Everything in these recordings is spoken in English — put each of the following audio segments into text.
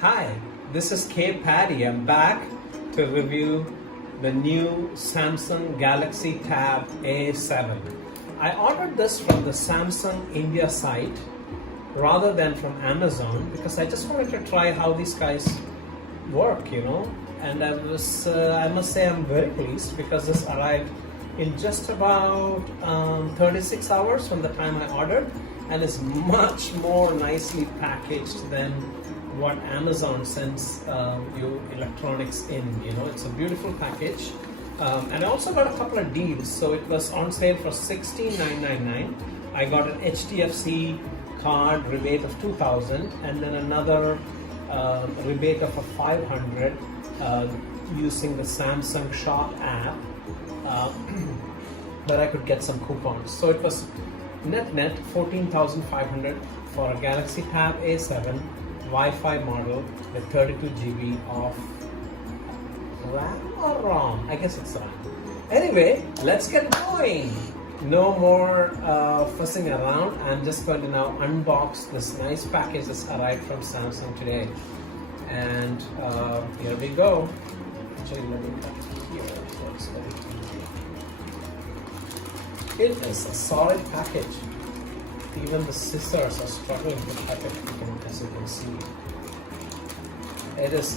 Hi, this is K Paddy. I'm back to review the new Samsung Galaxy Tab A7. I ordered this from the Samsung India site rather than from Amazon because I just wanted to try how these guys work, And I must say, I'm very pleased because this arrived in just about 36 hours from the time I ordered, and is much more nicely packaged than what Amazon sends you electronics in. It's a beautiful package. And I also got a couple of deals. So it was on sale for $16,999. I got an HDFC card rebate of $2,000 and then another rebate of a $500 using the Samsung Shop app that I could get some coupons. So it was net $14,500 for a Galaxy Tab A7 Wi-Fi model with 32 GB of RAM or ROM? I guess it's RAM. Anyway, let's get going. No more fussing around. I'm just going to now unbox this nice package that's arrived from Samsung today. And here we go. Actually, let me cut here so it's very easy. It is a solid package. Even the scissors are struggling to cut it, as you can see. It is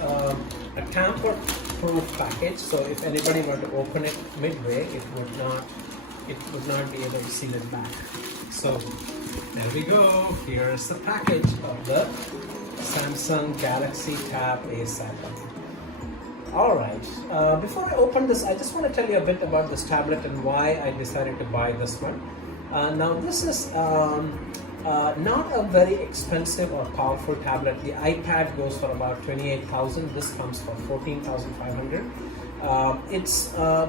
a tamper-proof package, so if anybody were to open it midway, it would not be able to seal it back. So there we go. Here is the package of the Samsung Galaxy Tab A7. Alright, before I open this, I just want to tell you a bit about this tablet and why I decided to buy this one. Now this is not a very expensive or powerful tablet. The iPad goes for about $28,000. This comes for $14,500.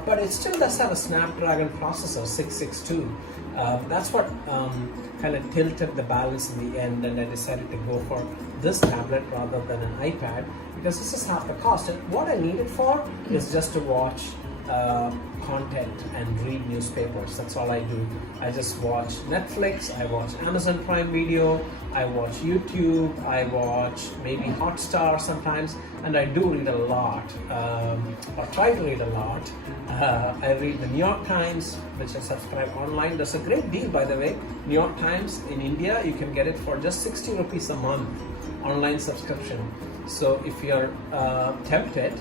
But it still does have a Snapdragon processor, 662. That's what kind of tilted the balance in the end, and I decided to go for this tablet rather than an iPad because this is half the cost. And what I need it for is just to watch content and read newspapers. That's all I do. I just watch Netflix, I watch Amazon Prime Video, I watch YouTube, I watch maybe Hotstar sometimes, and I do read a lot, or try to read a lot. I read the New York Times, which I subscribe online. There's a great deal, by the way. New York Times in India, you can get it for just 60 rupees a month, online subscription. So if you're tempted,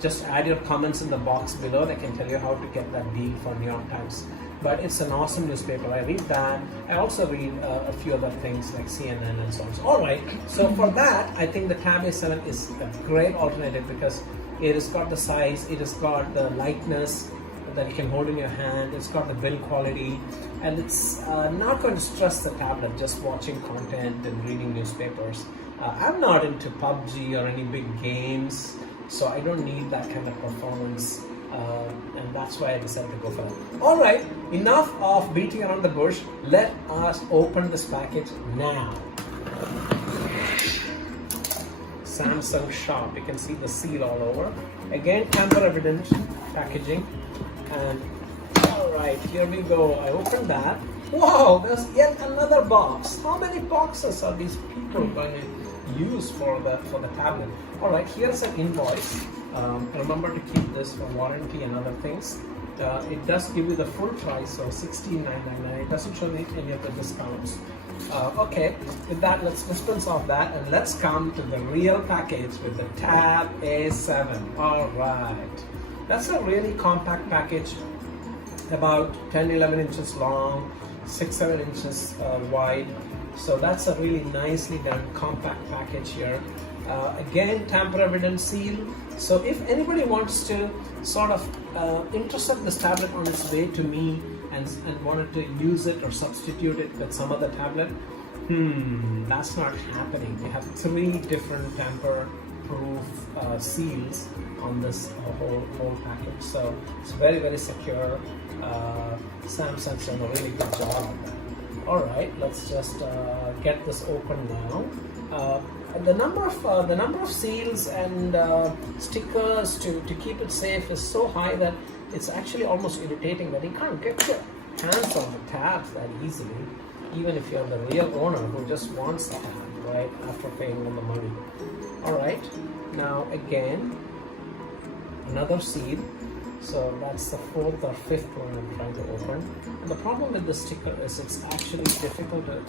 just add your comments in the box below. They can tell you how to get that deal for New York Times. But it's an awesome newspaper. I read that. I also read a few other things like CNN and so on. So, all right. So for that, I think the Tab A7 is a great alternative because it has got the size, it has got the lightness that you can hold in your hand. It's got the build quality, and it's not going to stress the tablet just watching content and reading newspapers. I'm not into PUBG or any big games, so I don't need that kind of performance, and that's why I decided to go for that. Alright, enough of beating around the bush. Let us open this package now. Samsung Shop, you can see the seal all over. Again, tamper evident packaging. And alright, here we go. I opened that. Wow, there's yet another box. How many boxes are these people going to use for the tablet? Alright, here's an invoice. Remember to keep this for warranty and other things. It does give you the full price, so $16,999. It doesn't show any of the discounts. Okay, with that, let's dispense off that and let's come to the real package with the Tab A7. Alright, that's a really compact package, about 10-11 inches long, 6-7 inches wide. So that's a really nicely done compact package here. Again, tamper evident seal. So if anybody wants to sort of intercept this tablet on its way to me and wanted to use it or substitute it with some other tablet, that's not happening. We have 3 different tamper-proof seals on this whole package. So it's very, very secure. Samsung's done a really good job of that. Alright, let's just get this open now. The number of seals and stickers to keep it safe is so high that it's actually almost irritating that you can't get your hands on the tabs that easily, even if you're the real owner who just wants the tab, right, after paying all the money. All right, now again, another seal. So that's the fourth or fifth one I'm trying to open. And the problem with the sticker is it's actually difficult to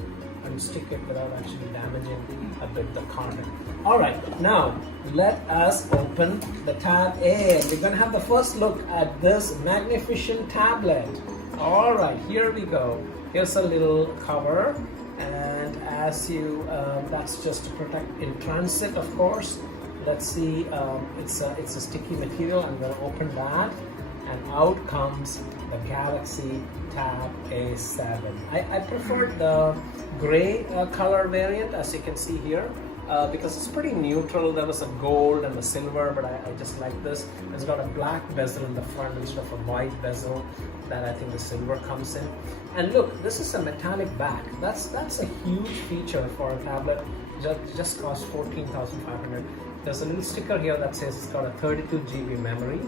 unstick it without actually damaging a bit the carton. All right, now let us open the tab A. We're gonna have the first look at this magnificent tablet. All right, here we go. Here's a little cover, and as you, that's just to protect in transit, of course. Let's see, it's a sticky material. I'm going to open that, and out comes the Galaxy Tab A7. I preferred the gray color variant, as you can see here, because it's pretty neutral. There was a gold and a silver, but I just like this. It's got a black bezel in the front instead of a white bezel that I think the silver comes in. And look, this is a metallic back. That's a huge feature for a tablet. Just cost 14,500. There's a little sticker here that says it's got a 32 GB memory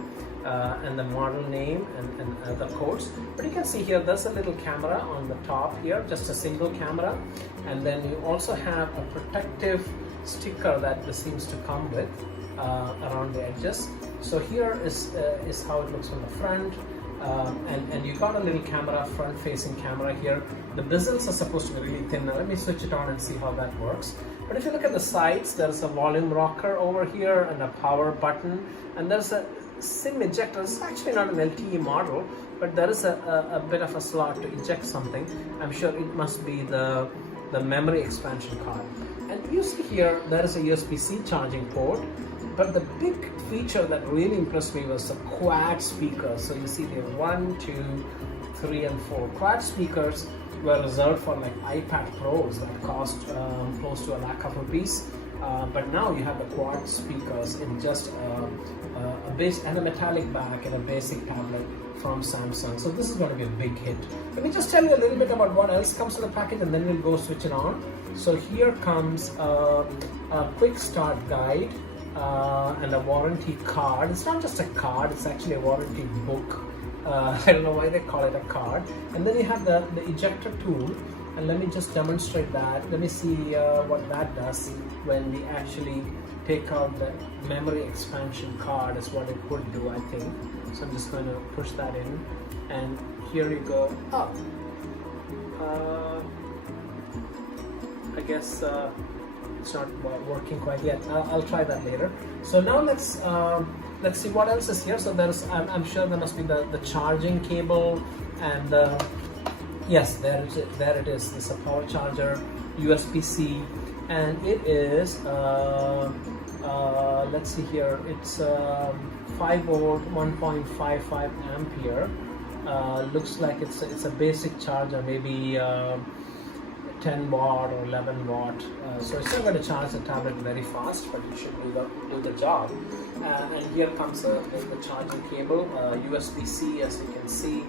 and the model name and other codes. But you can see here there's a little camera on the top here, just a single camera, and then you also have a protective sticker that this seems to come with around the edges. So here is how it looks from the front. And you got a little camera, front-facing camera here. The bezels are supposed to be really thin. Now let me switch it on and see how that works. But if you look at the sides, there is a volume rocker over here and a power button, and there's a SIM ejector. It's actually not an LTE model, but there is a bit of a slot to eject something. I'm sure it must be the memory expansion card. And you see here, there is a USB-C charging port. But the big feature that really impressed me was the quad speakers. So you see there 1, 2, 3, and 4 quad speakers were reserved for like iPad Pros that cost close to ₹1,00,000. But now you have the quad speakers in just a base and a metallic back and a basic tablet from Samsung. So this is going to be a big hit. Let me just tell you a little bit about what else comes in the package, and then we'll go switch it on. So here comes a quick start guide. And a warranty card. It's not just a card, it's actually a warranty book. I don't know why they call it a card. And then you have the ejector tool, and let me just demonstrate that. Let me see what that does when we actually take out the memory expansion card, is what it would do, I think. So I'm just going to push that in, and here you go. I guess it's not working quite yet. I'll try that later. So now let's see what else is here. So there's, I'm sure there must be the charging cable, and yes, there it is. It's a power charger, USB-C, and it is let's see here. It's 5 volt, 1.55 ampere. Looks like it's a basic charger, maybe 10 watt or 11 watt. So it's not going to charge the tablet very fast, but it should do the job. And here comes the charging cable, USB-C, as you can see.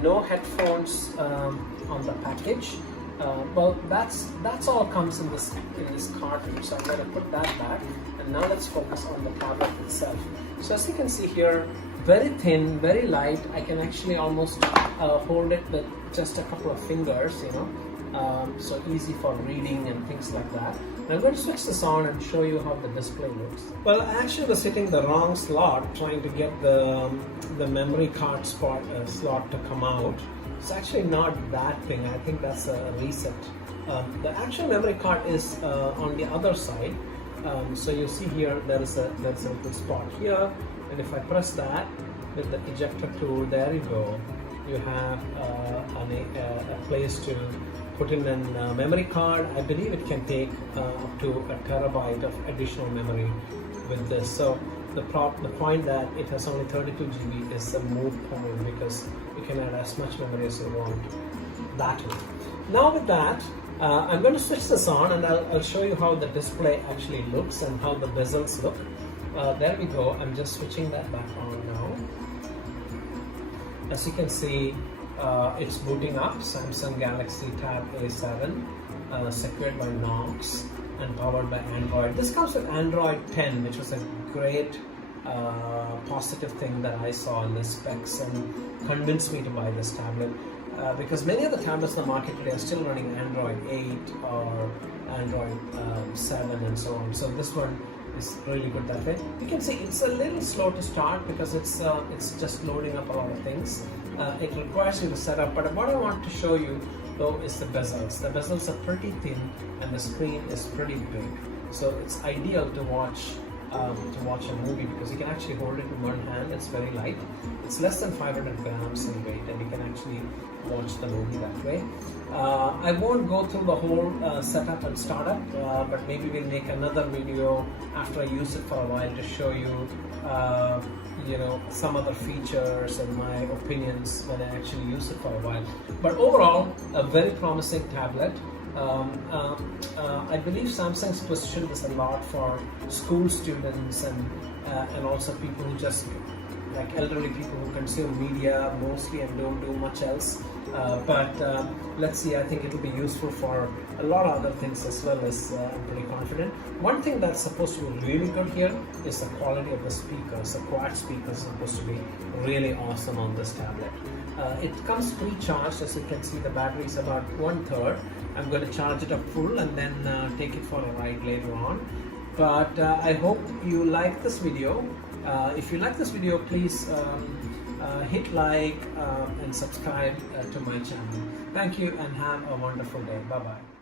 No headphones on the package. Well, that's all comes in this cartridge. So I'm going to put that back, and now let's focus on the tablet itself. So as you can see here, very thin, very light. I can actually almost hold it with just a couple of fingers, you know. So easy for reading and things like that. And I'm going to switch this on and show you how the display looks. Well, I actually was hitting the wrong slot trying to get the memory card slot to come out. It's actually not that thing. I think that's a reset. The actual memory card is on the other side. So you see here there's a little spot here, and if I press that with the ejector tool, there you go. You have a place to put in a memory card. I believe it can take up to a terabyte of additional memory with this. So the point that it has only 32 GB is a moot point, because you can add as much memory as you want that way. Now with that, I'm going to switch this on, and I'll show you how the display actually looks and how the bezels look. There we go. I'm just switching that back on now. As you can see, it's booting up. Samsung Galaxy Tab A7, secured by Knox and powered by Android. This comes with Android 10, which was a great positive thing that I saw in the specs and convinced me to buy this tablet. Because many of the tablets in the market today are still running Android 8 or Android 7 and so on. So this one is really good that way. You can see it's a little slow to start because it's just loading up a lot of things. It requires you to set up, but what I want to show you though is the bezels. The bezels are pretty thin and the screen is pretty big. So it's ideal to watch a movie because you can actually hold it in one hand. It's very light. It's less than 500 grams in weight, and you can actually watch the movie that way. I won't go through the whole setup and startup, but maybe we'll make another video after I use it for a while to show you some other features and my opinions when I actually use it for a while. But overall, a very promising tablet. I believe Samsung's position is a lot for school students and also people who just like elderly people who consume media mostly and don't do much else. But let's see, I think it will be useful for a lot of other things as well, as I'm pretty confident. One thing that's supposed to be really good here is the quality of the speakers. The quad speakers are supposed to be really awesome on this tablet. It comes pre-charged. As you can see, the battery is about 1/3. I'm going to charge it up full and then take it for a ride later on. But I hope you like this video. If you like this video, please hit like and subscribe to my channel. Thank you and have a wonderful day. Bye bye.